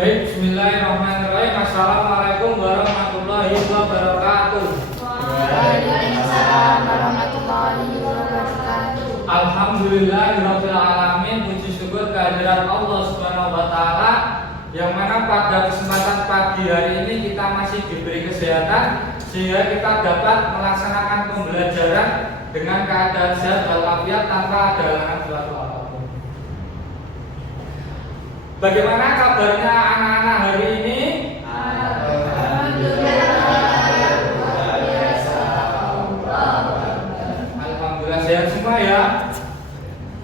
Baik, bismillahirrahmanirrahim. Assalamualaikum warahmatullahi wabarakatuh. Waalaikumsalam warahmatullahi wabarakatuh. Alhamdulillahirabbil alamin. Puji syukur kehadirat Allah Subhanahu wa taala yang mana pada kesempatan pagi hari ini kita masih diberi kesehatan sehingga kita dapat melaksanakan pembelajaran dengan keadaan sehat walafiat tanpa ada halangan suatu apapun. Bagaimana kabarnya anak-anak hari ini? Alhamdulillah sehat semua ya.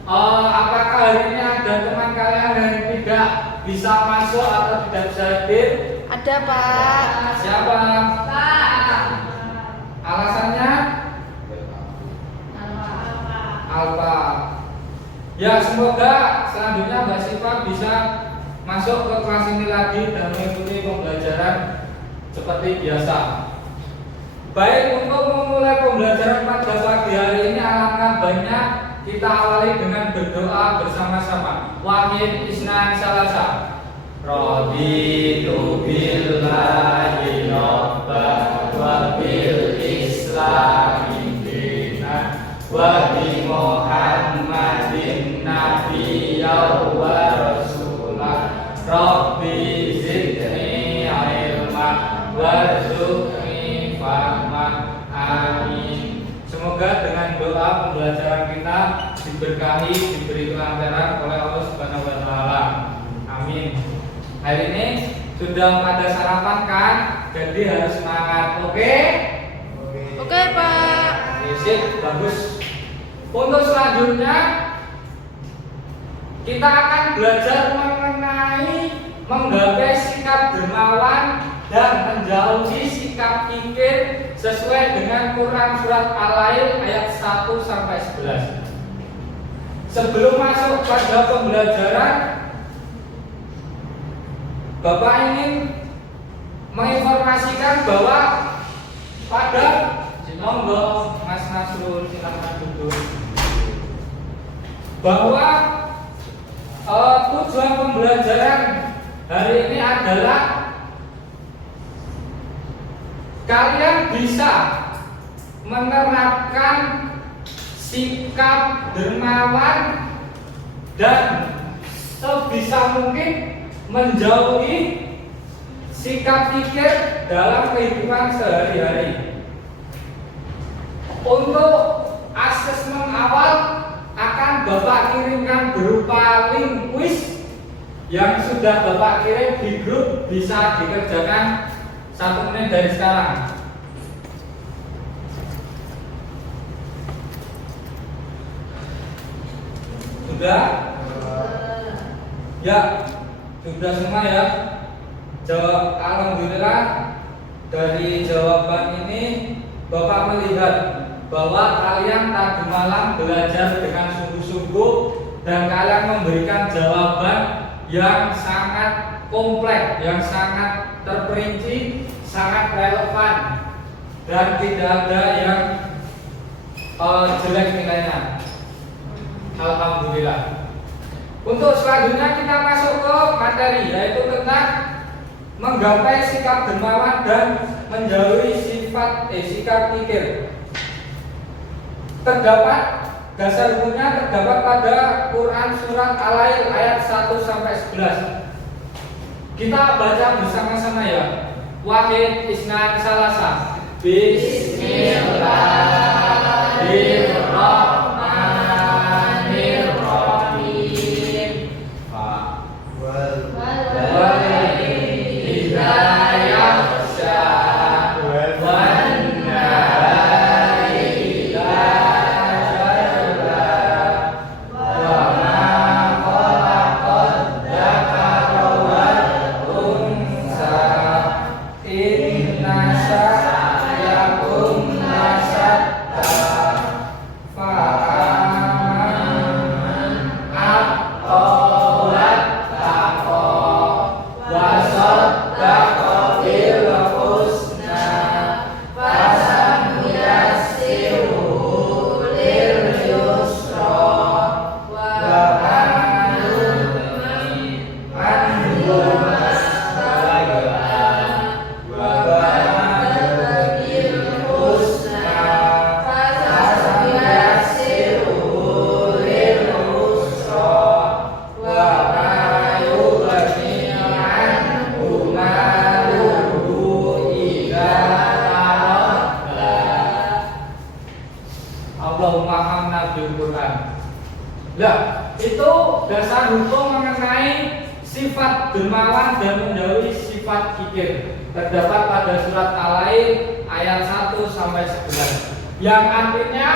Apakah hari ini ada teman kalian yang tidak bisa masuk atau tidak bisa hadir? Ada, Pak. Siapa? Pak. Alasannya? Alfa. Ya, semoga selanjutnya Mbak Siva bisa masuk ke kelas ini lagi dan mengikuti pembelajaran seperti biasa. Baik, untuk memulai pembelajaran pada pagi hari ini alangkah baiknya kita awali dengan berdoa bersama-sama. Wahid Isnan Salasa. Raditu billahi rabban wa bil islami dinan wa bi Muhammadin nabiyyan wa rasulah. Rabbi zidni ilma warzuqni fahma. Amin. Semoga dengan doa pembelajaran kita diberkahi, diberi kelancaran oleh Allah Subhanahu wa taala. Amin. Hari ini sudah pada sarapan kan? Jadi harus semangat. Oke? Oke, Pak. Sip, bagus. Untuk selanjutnya kita akan belajar mengenai menggapai sikap dermawan dan menjauhi sikap kikir sesuai dengan Quran surat Al-Lail ayat 1 sampai 11. Sebelum masuk pada pembelajaran, Bapak ingin menginformasikan bahwa pada monggo Mas Nasrul silakan duduk. Bahwa tujuan pembelajaran hari ini adalah kalian bisa menerapkan sikap dermawan dan sebisa mungkin menjauhi sikap kikir dalam kehidupan sehari-hari. Untuk asesmen awal akan Bapak kirimkan berupa link quiz yang sudah Bapak kirim di grup, bisa dikerjakan 1 menit dari sekarang. Sudah? Ya, sudah semua ya. Jawab, alhamdulillah dari jawaban ini Bapak melihat bahwa kalian tadi malam belajar dengan sungguh-sungguh dan kalian memberikan jawaban yang sangat kompleks, yang sangat terperinci, sangat relevan dan tidak ada yang jelek nilainya. Alhamdulillah. Untuk selanjutnya kita masuk ke materi, yaitu tentang menggapai sikap dermawan dan menjauhi sikap kikir. Terdapat dasar hukumnya terdapat pada Quran surat Al-Lail ayat 1 sampai 11. Kita baca bersama-sama ya. Wahid Isnan Salasa. Bismillahirrahmanirrahim. Fa Quran. Nah, itu dasar hukum mengenai sifat dermawan dan menjauhi sifat kikir. Terdapat pada surat Al-Lail ayat 1 sampai 11. Yang artinya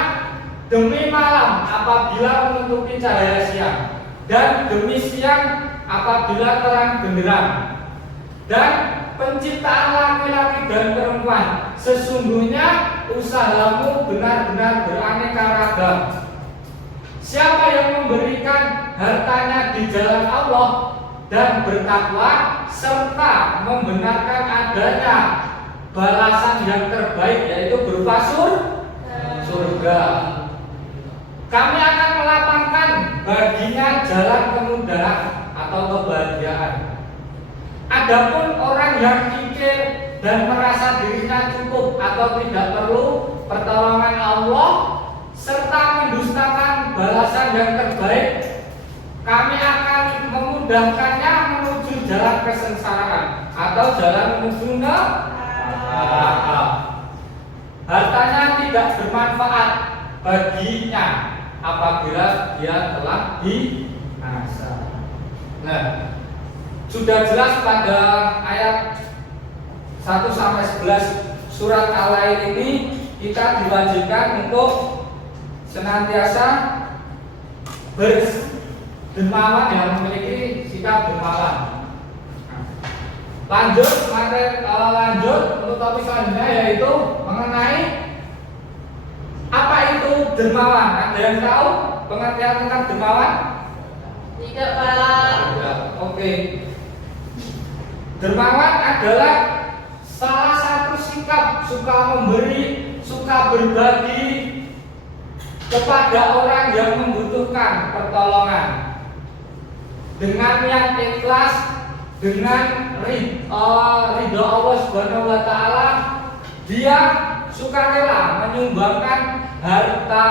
demi malam apabila menutupi cahaya siang, dan demi siang apabila terang benderang. Dan penciptaan laki-laki dan perempuan, sesungguhnya usahamu benar-benar beraneka ragam. Siapa yang memberikan hartanya di jalan Allah dan bertakwa serta membenarkan adanya balasan yang terbaik, yaitu berupa surga, kami akan melapangkan baginya jalan kemudahan atau kebahagiaan. Adapun orang yang kikir dan merasa dirinya cukup atau tidak perlu pertolongan Allah serta mendustakan balasan yang terbaik, kami akan memudahkannya menuju jalan kesengsaraan atau jalan menuju neraka. Hartanya tidak bermanfaat baginya apabila dia telah binasa. Nah, sudah jelas pada ayat 1 sampai 11 surat Al-Lail ini kita diwajibkan untuk senantiasa berdermawan, yang memiliki sikap dermawan. Lanjut untuk topik selanjutnya, yaitu mengenai apa itu dermawan. Ada yang tahu pengertian tentang dermawan? Tidak, Pak. Oke. Dermawan adalah salah satu sikap suka memberi, suka berbagi kepada orang yang membutuhkan pertolongan dengan niat ikhlas, dengan ridho Allah Subhanahu wa taala. Dia sukarela menyumbangkan harta,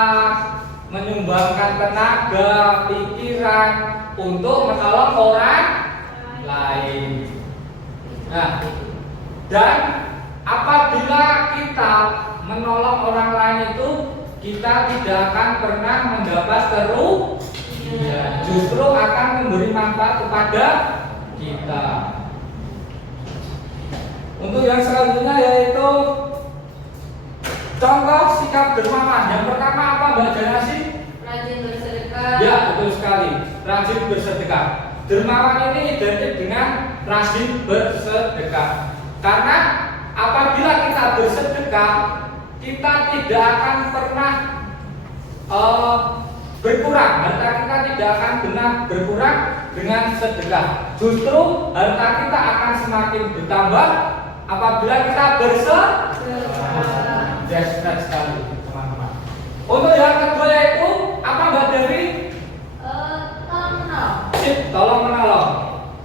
menyumbangkan tenaga, pikiran untuk menolong orang lain. Nah, dan apabila kita menolong orang lain itu, kita tidak akan pernah mendapat kerugian, justru akan memberi manfaat kepada kita. Untuk yang selanjutnya yaitu contoh sikap dermawan. Yang pertama apa, Mbak Janasi? Rajin bersedekah. Ya, betul sekali. Rajin bersedekah. Dermawan ini identik dengan rajin bersedekah. Karena apabila kita bersedekah, kita tidak akan pernah berkurang. Harta kita tidak akan benar berkurang dengan sedekah. Justru harta kita akan semakin bertambah apabila kita bersedekah. Jasad sekali, teman-teman. Untuk yang kedua yaitu apa, Mbak Dewi? Tolong menolong. Tolong menolong.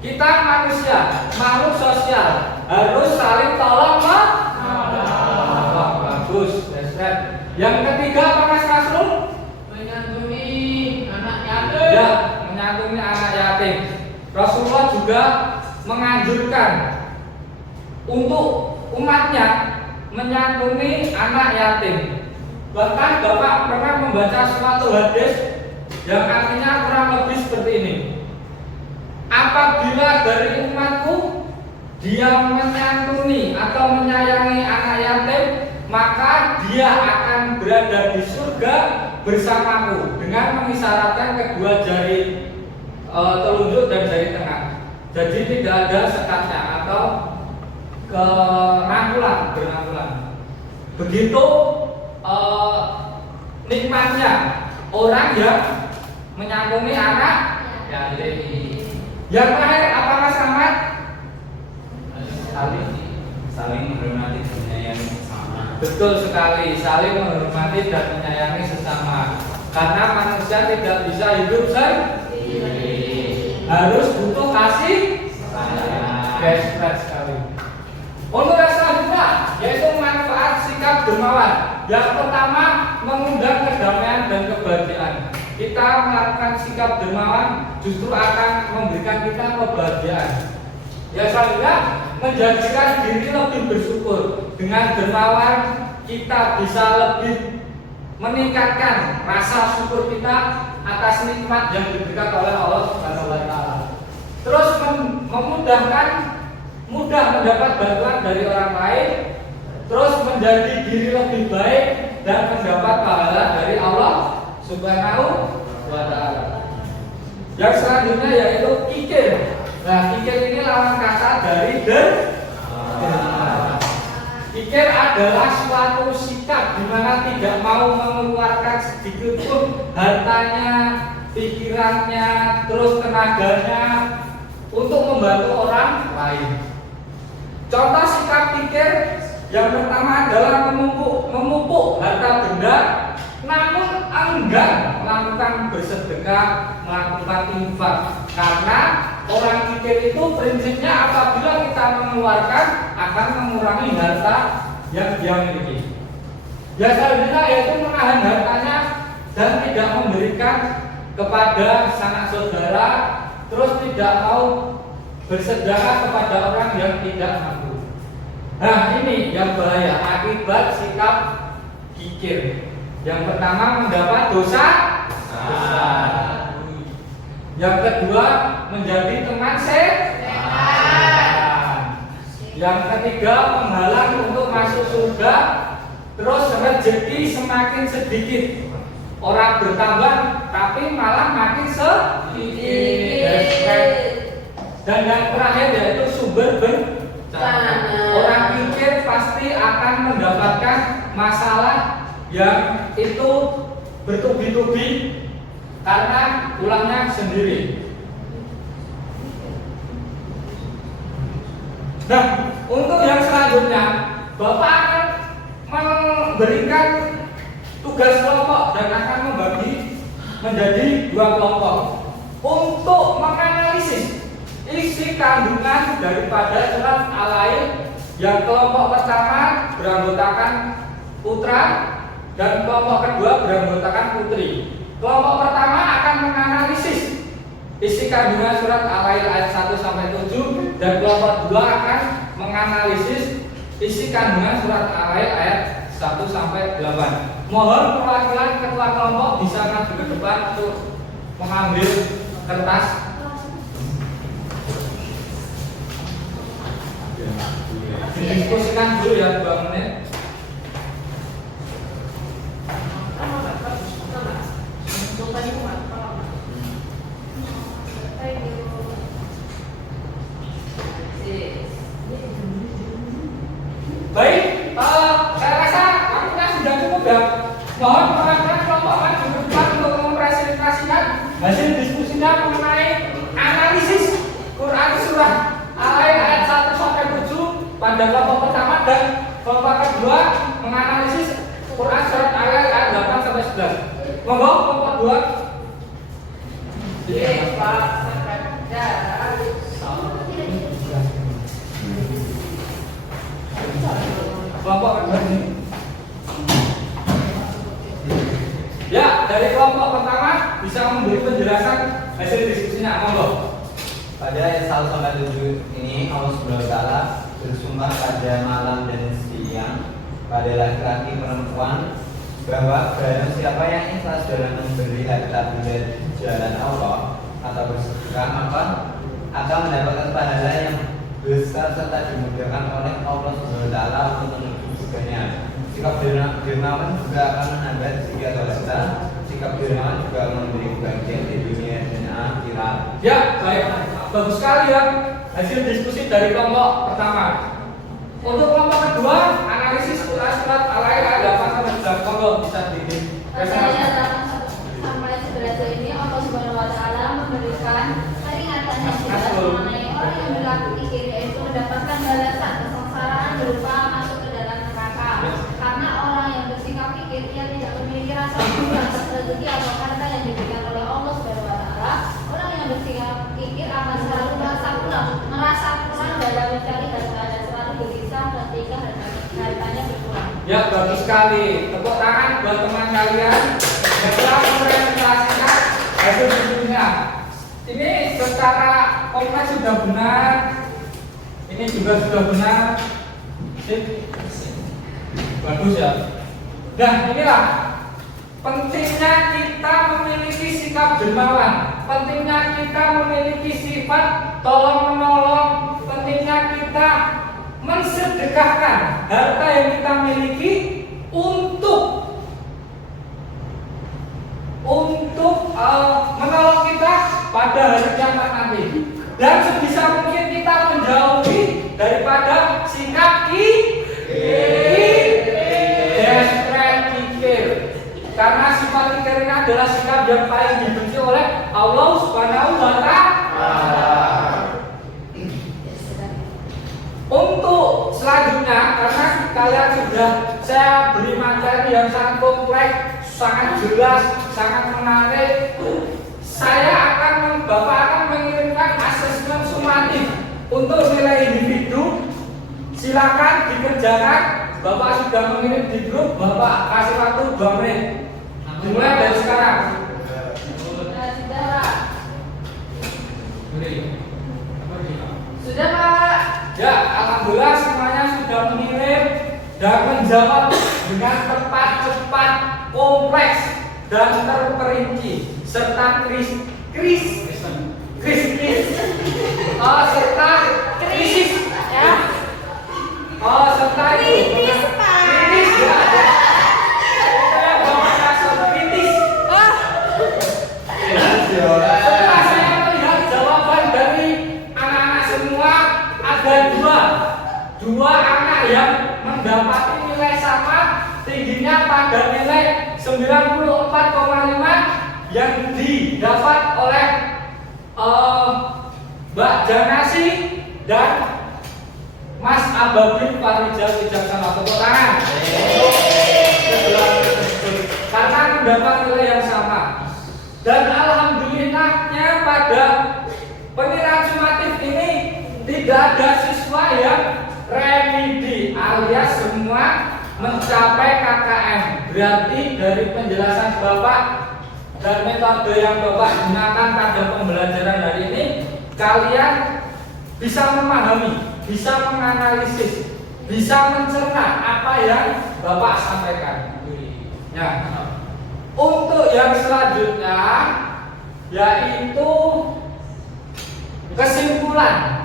Kita manusia, makhluk sosial, harus saling tolong menolong. Bagus, jasad. Yang ketiga apa, Mas Nasrul? Menyantuni anak yatim. Ya, menyantuni anak yatim. Rasulullah juga menganjurkan untuk umatnya menyantuni anak yatim. Bahkan Bapak pernah membaca suatu hadis yang artinya kurang lebih seperti ini. Apabila dari umatku dia menyantuni atau menyayangi anak yatim, maka dia akan berada di surga bersamaku dengan mengisyaratkan kedua jari telunjuk dan jari tengah. Jadi tidak ada sekatnya atau berangkulan. Begitu nikmatnya orang yang menyantuni anak yatim. Yang terakhir apa, Mas Ahmad? Saling menghormati dan menyayangi sesama. Betul sekali, saling menghormati dan menyayangi sesama. Karena manusia tidak bisa hidup sendiri, harus butuh kasih sayang. Berat sekali. Untuk yang selanjutnya yaitu manfaat sikap dermawan. Yang pertama, mengundang kedamaian dan kebahagiaan. Kita melakukan sikap dermawan justru akan memberikan kita kebahagiaan. Yang selanjutnya, menjadikan diri lebih bersyukur. Dengan dermawan kita bisa lebih meningkatkan rasa syukur kita atas nikmat yang diberikan oleh Allah Subhanahu wa taala. Terus mudah mendapat bantuan dari orang lain, terus menjadi diri lebih baik dan mendapat pahala dari Allah Subhanahu wa taala. Yang selanjutnya yaitu kikir. Nah, kikir ini lawan kata dari dermawan. Kikir adalah suatu sikap di mana tidak mau mengeluarkan sedikit pun hartanya, pikirannya, terus tenaganya untuk membantu orang lain. Contoh sikap kikir yang pertama adalah memupuk harta benda, namun enggan melakukan bersedekah, melakukan infak. Karena orang kikir itu prinsipnya apabila kita mengeluarkan akan mengurangi harta yang dia miliki. Yang selanjutnya yaitu menahan hartanya dan tidak memberikan kepada sanak saudara, terus tidak mau bersedekah kepada orang yang tidak mampu. Nah, ini yang bahaya akibat sikap kikir. Yang pertama mendapat dosa. Yang kedua menjadi teman setan. Yang ketiga menghalang untuk masuk surga. Terus rezeki semakin sedikit. Orang bertambah tapi malah makin sedikit. Dan yang terakhir yaitu sumber bencana. Orang kikir pasti akan mendapatkan masalah yang itu bertubi-tubi karena ulangnya sendiri. Nah, untuk yang selanjutnya, Bapak akan memberikan tugas kelompok dan akan membagi menjadi 2 kelompok untuk menganalisis isi kandungan daripada surat Al-Lail. Yang kelompok pertama beranggotakan putra dan kelompok kedua beranggotakan putri. Kelompok pertama akan menganalisis isi kandungan surat Al-Lail ayat 1 sampai 7 dan kelompok kedua akan menganalisis isi kandungan surat Al-Lail ayat 1 sampai 8. Mohon perwakilan ketua kelompok bisa maju ke depan untuk mengambil kertas. Didiskusikan dulu ya 2 menit. Baik, saya rasa waktunya sudah cukup ya. Mohon perwakilan kelompok maju ke depan untuk mempresentasikan hasil diskusinya mengenai analisis Quran surah Al-Lail ayat 1 sampai 7 pada kelompok pertama dan kelompok kedua menganalisis Quran surat Al-Lail ayat 8 sampai 11. Monggo kelompok 2. Kelompok kedua ini. Ya, dari kelompok pertama bisa memberi penjelasan hasil diskusinya. Monggo. Pada ayat 1 sampai 7 ini Allah Subhanahu wa taala bersumpah pada malam dan siang, pada laki-laki perempuan, bahwa barang siapa yang ikhlas dalam memberi harta benda di jalan Allah atau bersedekah, maka akan mendapatkan pahala yang besar serta dimudahkan oleh Allah Subhanahu wa taala untuk menuju surganya. Sikap dermawan juga akan menambah jika dosa. Sikap dermawan juga memberi kebahagiaan di dunia dan akhirat. Ya, baik. Bagus sekali ya hasil diskusi dari kelompok pertama. Untuk kelompok kedua, analisis surat Al-Lail ayat 8 sampai 11. Monggo bisa Ayat 8 sampai 11 ini Allah Subhanahu wa taala memberikan peringatan yang jelas mengenai orang yang berlaku kikir, yaitu mendapatkan balasan kesengsaraan berupa masuk ke dalam neraka. Karena orang yang bersikap kikir, ia tidak memiliki rasa syukur atas rezeki atau harta yang diberikan oleh Allah Subhanahu wa taala. Orang yang bersikap kikir akan selalu merasa kurang dalam mencari harta dan selalu gelisah ketika hartanya berkurang. Ya, bagus sekali. Tepuk tangan buat teman kalian yang telah mempresentasikan hasil diskusinya. Ini secara kompleks sudah benar. Ini juga sudah benar. Sip. Bagus ya. Dan inilah pentingnya kita memiliki sikap dermawan, pentingnya kita memiliki sifat tolong menolong, pentingnya kita mensedekahkan harta yang kita miliki untuk menolong kita pada hari kiamat nanti. Dan sebisa mungkin kita menjauhi daripada sikap kikir. Karena sifat kikir ini adalah sikap yang paling dibenci oleh Allah Subhanahu wa Ta'ala. Untuk selanjutnya, karena kalian sudah saya beri materi yang sangat kompleks, sangat jelas, sangat menarik, Bapak akan mengirimkan asesmen sumatif untuk nilai individu. Silakan dikerjakan. Bapak sudah mengirim di grup, Bapak kasih waktu 2 menit. Dimulai dari sekarang. Sudah Pak. Ya, alhamdulillah semuanya sudah mengirim dan menjawab dengan tepat, cepat, kompleks dan terperinci serta serta krisis ya. Serta kritis Pak. Kritis ya. Setelah saya melihat jawaban dari anak-anak semua, ada dua anak yang mendapati nilai sama, tingginya pada nilai 94,5 yang didapat oleh Mbak Janasi dan Mas Ababil Farijal Wijaksana. Tepuk tangan. Karena mendapat nilai yang sama. Dan alhamdulillahnya pada penilaian sumatif ini tidak ada siswa yang remedi alias semua mencapai KKM. Berarti dari penjelasan Bapak dan metode yang Bapak gunakan pada pembelajaran hari ini, kalian bisa memahami, bisa menganalisis, bisa mencerna apa yang Bapak sampaikan. Ya. Untuk yang selanjutnya yaitu kesimpulan.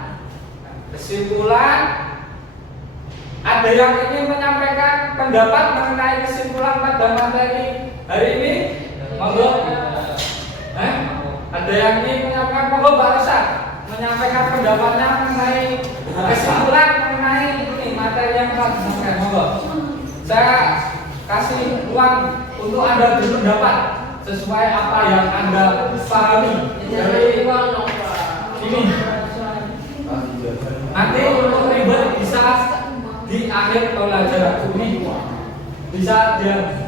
Ada yang ingin menyampaikan pendapat mengenai kesimpulan pada materi hari ini? Monggo. Ada yang ingin menyampaikan, monggo Pak Ustaz menyampaikan pendapatnya mengenai kesimpulan mengenai ini materi yang telah disampaikan. Monggo. Saya kasih ruang untuk Anda berpendapat sesuai apa yang Anda pahami dari ini. Nanti untuk ribet bisa di akhir pembelajaran ini bisa dia.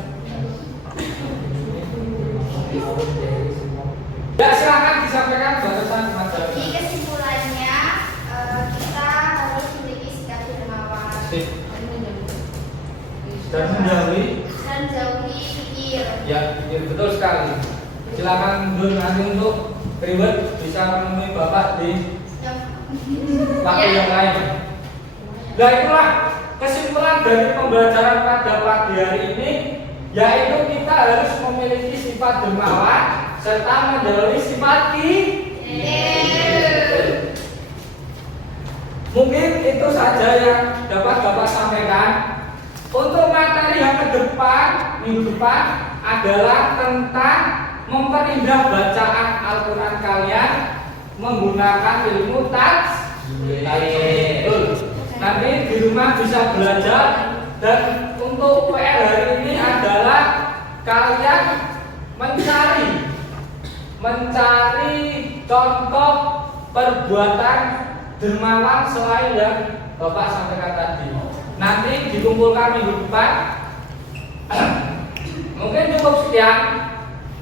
Ya, silakan disampaikan batasan materi. Jadi kesimpulannya kita harus memiliki sikap dermawan Dan menjauhi pikir. Ya, betul sekali. Silakan mundur nanti untuk ribet bisa menemui Bapak di waktu yang lain. Nah, itulah kesimpulan dari pembelajaran pada pagi hari ini, yaitu kita harus memiliki sifat dermawan serta menjauhi sifat kikir. Mungkin itu saja yang dapat Bapak sampaikan. Untuk materi yang minggu depan adalah tentang memperindah bacaan Al-Quran kalian menggunakan ilmu tajwid. Nanti di rumah bisa belajar. Dan untuk PR hari ini adalah kalian mencari contoh perbuatan dermawan selain yang Bapak sampaikan tadi. Nanti dikumpulkan minggu depan. Mungkin cukup sekian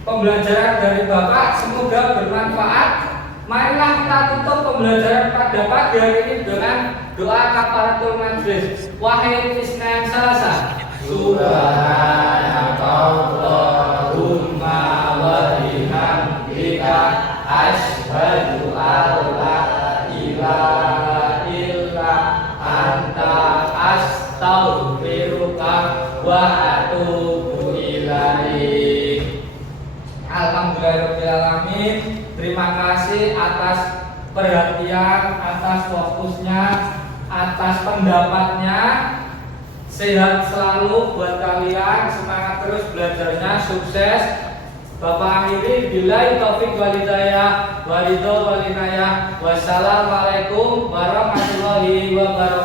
pembelajaran dari Bapak, semoga bermanfaat. Marilah kita tutup pembelajaran pada pagi hari ini dengan doa kafaratul majlis. Wahai Isnan Salasa, Subhanakallahumma wa bihamdika asyhadu an la ilaha illa anta astaghfiruka wa atubu ilaik. Alhamdulillahirabbil alamin. Terima kasih atas perhatian, atas fokusnya, atas pendapatnya. Sehat selalu buat kalian, semangat terus belajarnya, sukses. Bapak akhiri billahi taufik wal hidayah, wassalamualaikum warahmatullahi wabarakatuh.